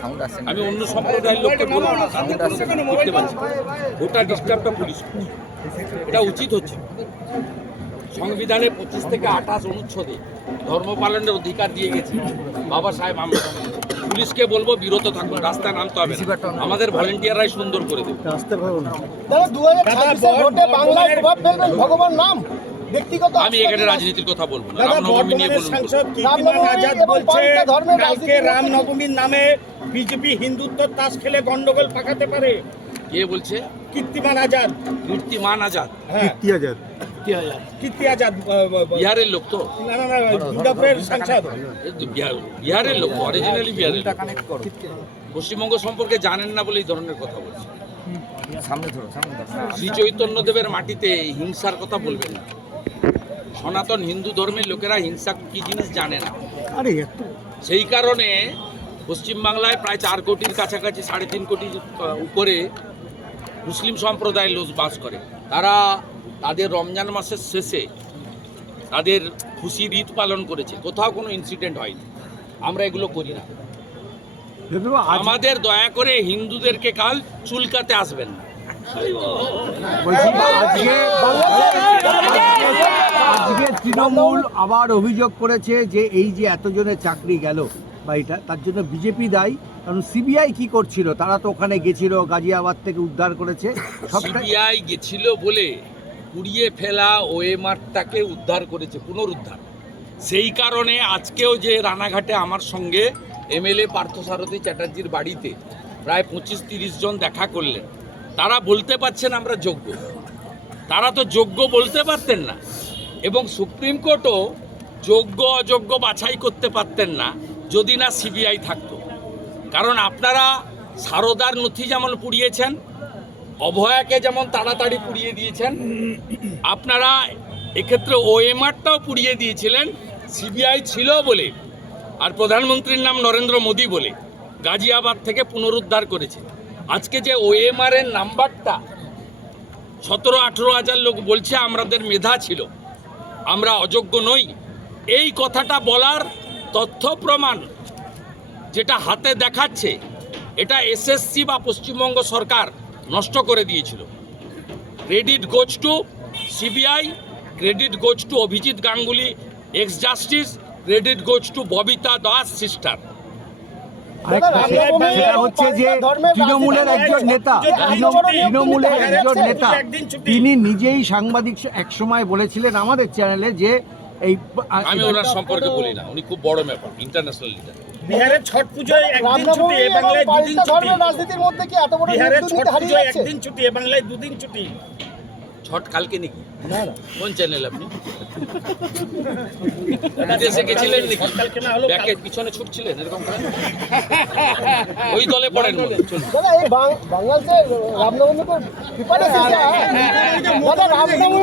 Sound আসছে আমি অন্য সম্প্রদায়ের লোককে বলব না করতে পারছি। ডিস্টার্বটা পুলিশ এটা উচিত হচ্ছে। সংবিধানে পঁচিশ থেকে আঠাশ অনুচ্ছেদে ধর্ম পালনের অধিকার দিয়ে গেছে। বাবা সাহেব আম্বেদকর পুলিশকে বলব বিরত থাকবে রাস্তায় নামতে হবে আমাদের ভলেন্টিয়াররাই সুন্দর করে দেবে। ভগবান নাম। ব্যক্তিগত আমি এখানে রাজনীতির কথা বলব না। রামনবমী নিয়ে সাংসদ রামনবমী আজাদ বলছে ধর্মের কালকে রামনবমীর নামে বিজেপি হিন্দুত্ব তাস খেলে গন্ডগোল পাকাতে পারে। কে বলছে? কীর্তিমান আজাদ। কীর্তিমান আজাদ। হ্যাঁ। কীর্তি হাজার কীর্তি আজাদ। বিহারের লোক তো। না না না দুর্গাপুরের সাংসদ। বিহারের লোক অরিজিনালি বিহারের পশ্চিমবঙ্গ সম্পর্কে জানেন না বলে এই ধরনের কথা বলছে। সামনে ধরো সামনে শ্রী চৈতন্যদেবের মাটিতে হিংসার কথা বলবেন না। সনাতন হিন্দু ধর্মের লোকেরা হিংসা কি জিনিস জানে না। আরে সেই কারণে পশ্চিমবাংলায় প্রায় চার কোটির কাছাকাছি সাড়ে তিন কোটি উপরে মুসলিম সম্প্রদায়ের লোক বাস করে। তারা তাদের রমজান মাসের শেষে তাদের খুশির ঈদ পালন করেছে। কোথাও কোনো ইনসিডেন্ট হয়নি। আমরা এগুলো করি না। আমাদের দয়া করে হিন্দুদেরকে কাল চুলকাতে আসবেন না। আজকে তৃণমূল আবার অভিযোগ করেছে যে এই যে এতজনের চাকরি গেল বা এটা, তার জন্য বিজেপি দায়ী, কারণ সিবিআই কি করছিল? তারা তো ওখানে গেছিল, গাজিয়াবাদ থেকে উদ্ধার করেছে সিবিআই গেছিল বলে কুড়িয়ে ফেলা ওএমআরটাকে উদ্ধার করেছে, পুনরুদ্ধার। সেই কারণে আজকেও যে রানাঘাটে আমার সঙ্গে এমএলএ পার্থসারথী চ্যাটার্জির বাড়িতে প্রায় পঁচিশ তিরিশ জন দেখা করলেন। তারা বলতে পারছেন আমরা যোগ্য। তারা তো যোগ্য বলতে পারতেন না। এবং সুপ্রিম কোর্টও যোগ্য অযোগ্য বাছাই করতে পারতেন না। যদি না সিবিআই থাকতো। কারণ আপনারা সারদার নথি যেমন পুড়িয়েছেন, অভয়াকে যেমন তাড়াতাড়ি পুড়িয়ে দিয়েছেন, আপনারা এক্ষেত্রে ওএমআরটাও পুড়িয়ে দিয়েছিলেন, সিবিআই ছিল বলে, আর প্রধানমন্ত্রীর নাম নরেন্দ্র মোদী বলে গাজিয়াবাদ থেকে পুনরুদ্ধার করেছে। আজকে যে ওএমআর এর নাম্বারটা, সতেরো, আঠেরো হাজার লোক বলছে, আমাদের মেধা ছিল, আমরা অযোগ্য নই। এই কথাটা বলার তথ্য প্রমাণ যেটা হাতে দেখাচ্ছে এটা এসএসসি বা পশ্চিমবঙ্গ সরকার নষ্ট করে দিয়েছিল। Credit goes to CBI credit goes to Abhijit Ganguly ex justice credit goes to Babita Das sister আরেকটা হচ্ছে যে তৃণমূলের একজন নেতা তৃণমূলের একজন নেতা তিনি নিজেই সাংবাদিক এক সময় বলেছিলেন আমাদের চ্যানেলে যে এই আমি ওনার সম্পর্কে বলি না উনি খুব বড় ব্যাপার ইন্টারন্যাশনাল লিডার বিহারের ছট পুজোয় একদিন ছুটি বাংলায় দুদিন ছুটি রাজনীতির মধ্যে কি এত বড় বিহারের ছট পুজোয় একদিন ছুটি বাংলায় দুদিন ছুটি ছট কালকে নাকি না কোন চ্যানেল আপনি বিদেশে গেছিলেন নাকি কালকে না হলো পিছনে ছুটছিলেন এরকম করে ওই দলে পড়েন মনে দাদা এই রামনবমী তো দাদা রামনবমী